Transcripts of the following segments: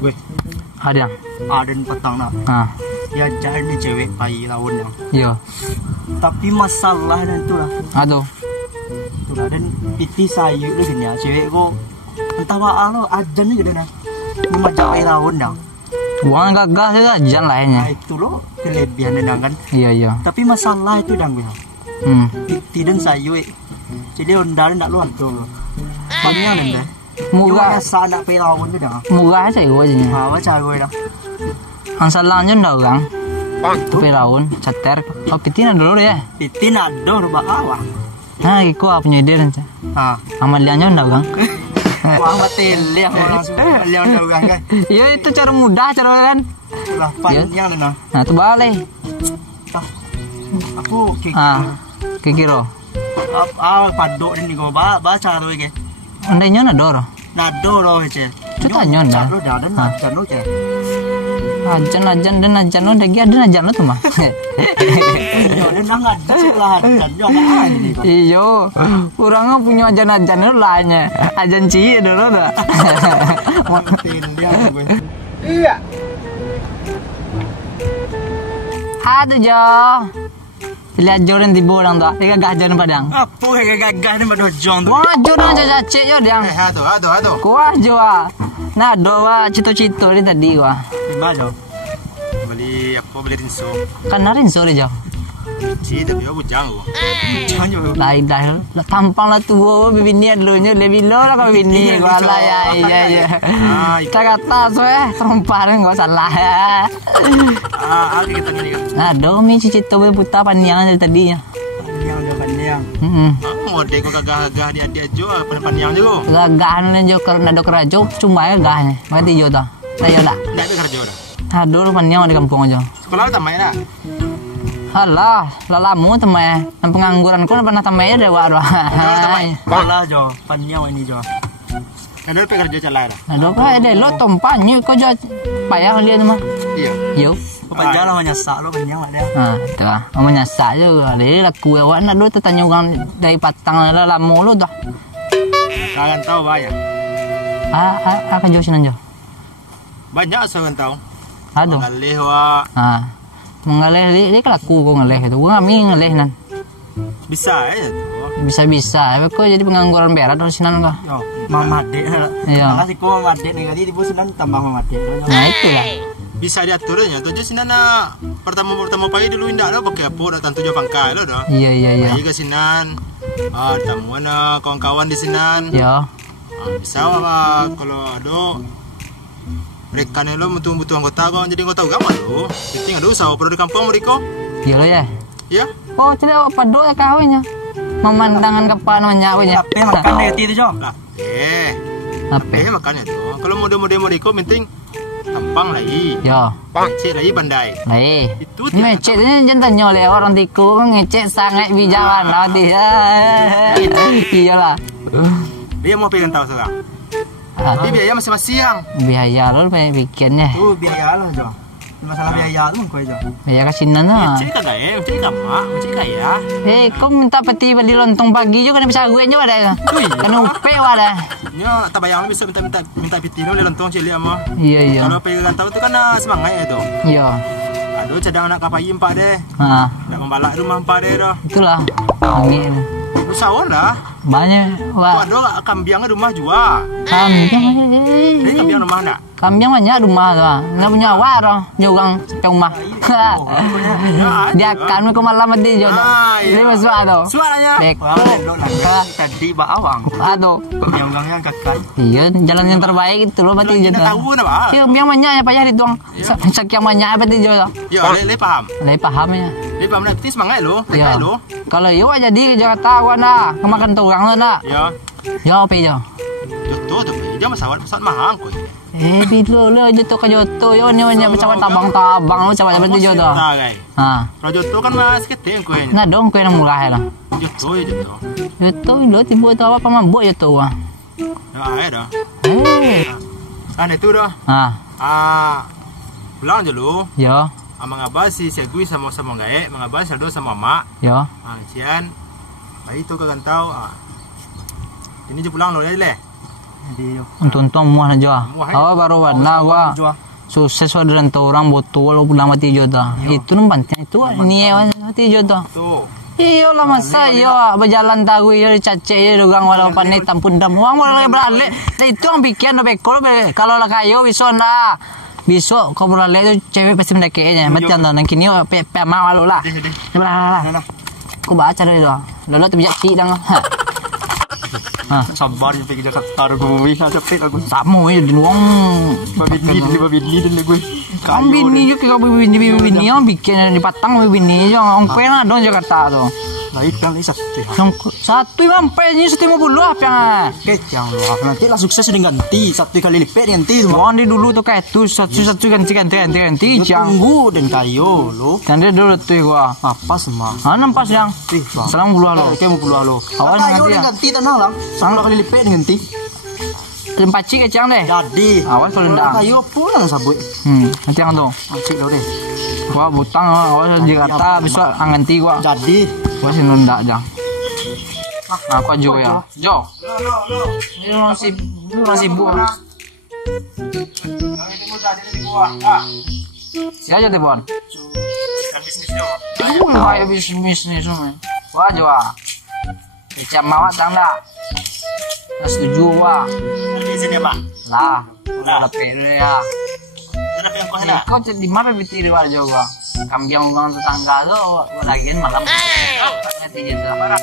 Weh, Ada. ada petang nak. Ya jadi cewek pai lawan yang. Yo. Tapi masalahnya itu lah. Aduh. Tuh lah, dan piti sayu itu gini ya. Cewek kok entah apa lo ajan gitu nih. Memajak pai lawan yang. Uang gagah saja jalan lainnya. Nah, itu lo kelebihan dan kan. Iya. Tapi masalah itu dang ya. Piti dan sayu. Jadi ondarin tak luar tuh. Panjang nih deh. Murah. Sa nak pai lawan itu dah. Murah aja gue aja. Apa cara gue dah. Ang salahnya ndak orang. Tapi laun, cater. Oh pitina dulu ya. Piti nador bakawang. Nah, iko apa punya ide ranca. Amaliannya ndak orang. Wah mati liang langsung liang dagang kan. Iya itu cara mudah cara kan. Lah panjang nih nah. Nah itu balik. Aku Kikiro. Padok ini kau baca tu ke. Andainya nador. Nador loh je. Itu tanya ndak. Lo dah ada najan lo je. Ajan udah dia ada ajan lo tuh mah. Yo dan nggak ada lah ajan yo nggak ini. Iyo, orangnya punya ajan lo lahnya. Ajan cie dulu dah. Iya. Aduh jo. Lihat joran di bolang tuh, tiga gajan padang. Apa yang gagah ni pada jong tu? Wah joran aja cacik yo dia. Aduh. Kuah joa. Nah doa cito-cito ni tadi wah. Lima jo. Beli rinso. Kan narin sore jo. Cik tapi aku bujang. Bujang jo. Lain tampang lah tua bibinian lo nya lebih lo lah bibini gua lah ya. Kita kata teromparan gua salah ya. Kita ni. Aduh mi cicito putar panjang dari tadinya. Panjang. Mode ko gagah dia jo panjang jo. Gagahan lang jo karena do kerajo cuma ya gahnya. Mati jo ta. Saya dah. Ndak ada kerja dah. Aduh panjang di kampung aja. Sekolah tamai dah. Halah, lalamu temai. Yang pengangguran ko na pernah tamai ada waru. Sekolah jo, panjang ini jo. Ada kerja calai dah. Aduh ka ada lo tompanya ko jo payah lihat mah. Iya. Yo. Panjang lah menyasak lo panjang lah dia. Itu lah. Menyasak juga. Dia laku awak nak do tertanya orang dari patang lalamu lo dah. Kalian tahu banyak. Akan jauh sini jo. Banyak seorang tahu. Aduh. Mengalih wa. Mengalih dia kelaku ko ngalih itu. Gua ngami ngalih nan. Bisa tu. Bisa. Kok jadi pengangguran berat dari sinan kok. Yo, mamadek. Iya. Makasih ko mamadek ni kali di sinan tambah mamadek. Nah itulah. Bisa diaturnya. Tujuh sinan nak pertama pagi dulu indah lo pakai apa datang tujuh pangkai lo dah. Iya. Ayo ke sinan. Tamuan kawan-kawan di sinan. Ya. Bisa lah kalau ada rekan lo butuh anggota kau jadi anggota agama lo. Penting ada usaha perlu di kampung mereka. Iya lo ya. Ya. Oh tidak apa doa kawinnya. Memandangan kepan menyawanya. Apa makan dari itu jo? Apa? Makannya tu. Kalau mode mereka penting tampang lagi. Ya. Cek lagi pandai. Itu ngeceknya jangan tanya oleh orang tiku kan ngecek sangat bijakan nanti. Iyalah. Dia mau pengen tahu sekarang. Tapi biaya masing-masing. Biaya lo pengen bikinnya. Biaya lo jo. Masalah biaya tu kau jo. Biaya kasinan lah. Cek kan cek kamak, cek kaya. Kau minta peti beli lontong pagi juga kan bisa gue juga ada. Kan upe ada. Nyo tak bayang bisa minta peti lo lontong cili ama. Iya. Kalau pengen tahu tu kan semangat itu. Iya. Aduh cadang nak kapai empat deh. Nak membalak rumah empat deh dah. Itulah. Angin. Usahawan lah. Banyak. Wah. Ada kambing rumah jual. Kambing. Ini kambing rumah nak. Kambing banyak rumah tu. Nak punya warung, nyogang sampai rumah. Dia akan ke malam mati je. Ini masuk tu. Suaranya. Tadi bawang. Aduh. Kambing-kambingnya kakak. Iya, jalan yang terbaik itu loh mati je. Tahu nak. Kambing banyak ya payah dituang. Sekian banyak mati je. Ya, le paham. Le paham ya. Le paham nak semangat lo. Ya. Kalau yo jadi Jakarta gua nak kemakan tuang lo nak. Ya. Ya apa je? Joto tu. Dia pesawat mahal kau. Bilo lo joto ke joto yo ni banyak pesawat tabang-tabang lo pesawat seperti joto. Kalau joto kan masih kecil kau. Nah dong kau yang murah lah. Joto. Joto lo tiba tu apa mabuk joto ah. Ya ada. Kan itu dah. Pulang je lo. Ya. Mengabas si Segui sama-sama gaek, mengabas Aldo sama mak. Ya. Cian. Baik tu kau kan tahu. Ini je pulang lo le. Untung muah na jua. Awa baru warna gua. Sukses wa dan orang botol udah mati jodoh. Itu penting itu ni mati jodoh. Tuh. Iyo lah masa iyo berjalan tahu iyo cace iyo dogang walau panai tampun dam uang walau beralih. Nah itu yang bikin ada bekol kalau lah kayo bisa na. Besok kau beralih itu cewek pasti mendekatnya. Macam tu nak kini pema walau lah. Belah. Kau baca dulu tu. Lalu tu bijak ti dah. Sabar sampai ke Jakarta gue capek aku. Sama ya doang. Babini dan gue. Bini juga kau bini yang bikin di Patang bini yang orang pernah dong Jakarta tu. Baik kan satu. Satu sampai ni 150 apa? Kecang lah. Nanti lah sukses dengan ganti satu kali lipat ganti. Orang di dulu tu kayak tu satu ganti. Tunggu dan kayo lo. Dan dia dulu tu gua. Apa semua? Nampak yang. Salam puluh lo. Kayak mau puluh lo. Awal nanti ganti tanah lang. Sang kali lipat ganti. Tempat cik kecang deh. Jadi. Awal kalau ndak. Kayo pulang sabut. Nanti yang tu. Cik lo deh. Gua butang awal Jakarta besok ganti gua. Jadi. Gua sih nunda aja. Aku aja ya. Jo. Ini masih buah. Ya aja Tebon. Kayak bisnis semua. Wah Jawa. Bicara mawat tang dah. Setuju wah. Di sini Pak. Lah. Udah pere ya. Kenapa yang kau hendak? Kau di mana bitir war Jawa? Kambiang uang tetangga lo lagian malam. Nanti jadi apa?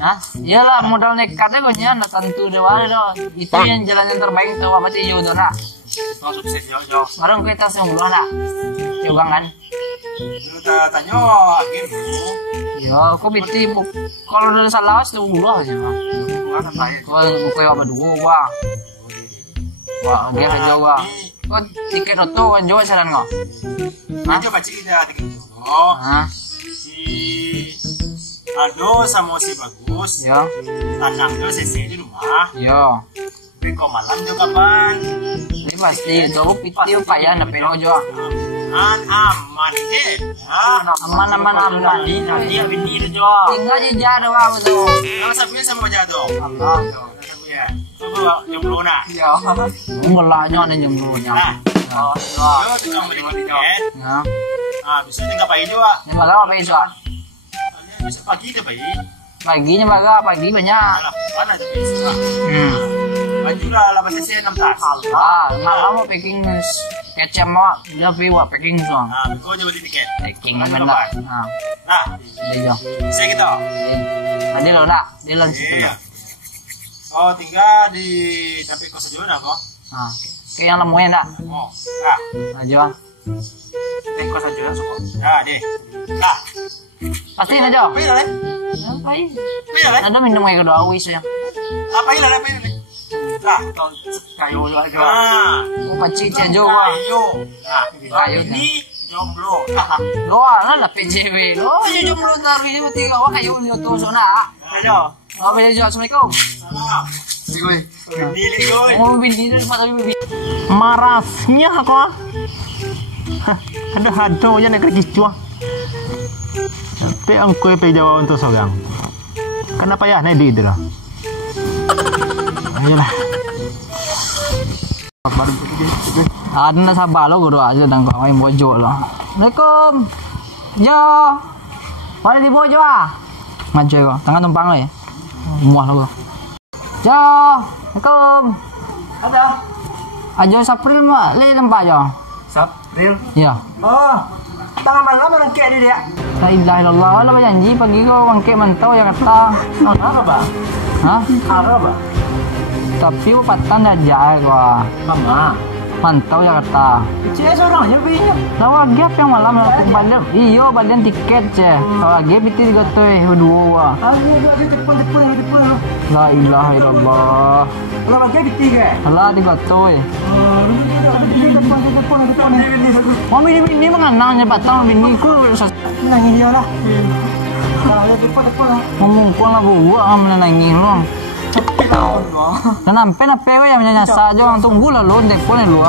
Hah? Iyalah modal nekatnya gue nyana tentu dewa do. Itu yang jalan yang terbaik tuh apa sih jodoh nak? Sukses jauh. Sekarang kita yang bulan nak? Coba kan? Kita tanya akhir. Yo, kok biti kalau dari Salawas tuh ulah aja mah. Kau buka apa dulu wah? Wah dia aja wah. Kau tiket auto kan Jawa saran kau? Hah? Coba cik dah tiket Jawa. Hah? Si Aldo sama si Bagus. Yo. Tanang tuh sesi di rumah. Yo. Tapi kau malam juga kapan? Ini pasti jauh piti upaya na pero jo. Aman deh. Aman. Nanti abis ini jo. Tinggal di jado wa tu. Nama sapunya sama jado. Allah. Sapunya. Coba jomblo nak. Yo. Mulanya nih jembrunya. Yo, tukang beli tiket. Ya. Bisa tinggal pagi juga. Ini malam apa isu? Bisa pagi deh pagi. Paginya baga, pagi banyak. Mana tuh bisa? Baju lah 8 cc 6 tas. Malam mau packing kecap mau tapi buat packing semua. Kau coba beli tiket. Packing mana? Nah, dia jo. saya gitu. Nanti lo nak, dia langsung situ. Oh, tinggal di sampai kos dulu nak kok. Kayak yang nemuin nak. Oh, Ajo. Sampai kos aja suka. Nah, deh. Nah. Pasti aja. Apa ini? Apa ini? Apa Ada minum air kedua wis ya. Apa ini? Apa ini? Nah, kayu aja. Pacik aja wah. Kayu ini jomblo. Lo lah PJW. Lo jomblo tapi tiga wah kayu ni tu sana. Ayo. Apa aja Assalamualaikum. Bini Oh bini tu pasal bini. Marafnya kok. Ada aja nak kerja cuah. Tapi angkau yang jawab untuk seorang. Kenapa ya naik di itu lah? Ayolah. Ada sabar lo guru aja dan kau main bojo lo. Assalamualaikum. Yo. Boleh di bojo ah? Maju kau. Tangan tumpang le. Muah lo. Yo. Assalamualaikum. Ada. Ajo Sapril mah le tempat jo. Sapril. Ya. Oh. Tangan malam orang kek dia. La ilaha illallah. Lah berjanji pagi kau bangkit mantau ya kata. Apa ba? Hah? Apa ba? Tapi patan dah jaya gua. Mama. Mantau ya kata. Cek seorangnya binya. Lawa gap yang malam balik. Iyo balian tiket ceh. Kalau gap itu digotoi berdua. Aku aja telepon. La ilaha illallah. Kalau gap itu ke? Allah digotoi. Telepon. Oh bini mengenangnya batang bini ku Nangis dia lah. Kalau telepon lah. ngomong ku lah buat am nangis lo. Capek lah. Dan sampai na pewe yang nyasa aja orang tunggu lah lo telepon lu.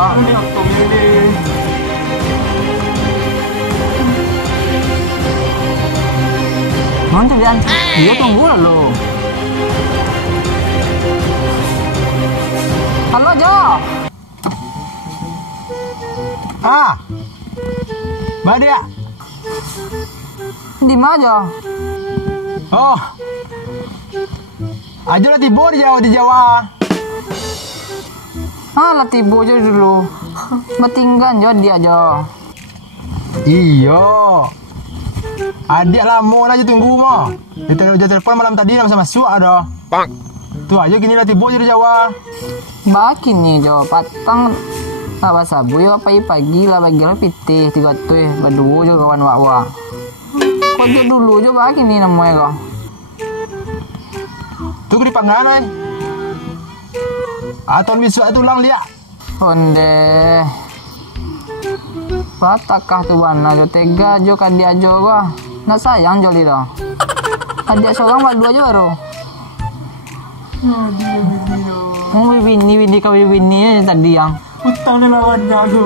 Nanti dia tunggu lah lo. Halo Jo. Ah. Badia. Di mana Jo? Oh. Aja lah tiba di Jawa. Lah tiba Jo dulu. Betinggan Jo dia Jo. Iyo. Adik lama aja tunggu mo. Dia telepon malam tadi nama sama masuk ada. Pak. Tuh aja gini lah tiba di Jawa. Baki nih Jo, patang apa sabu yo pagi lah bagi lah pitih tiga tuh berdua jo kawan wak. Kau jo dulu jo baki nih namanya kau. Tuh di panganan. Atau bisa itu ulang liat. Onde. Patakah tuh mana jo tega jo kadia jo gua. Nak sayang jo lido. Kadia seorang berdua jo baru. Bini kau bini tadi yang Utang lawan jago.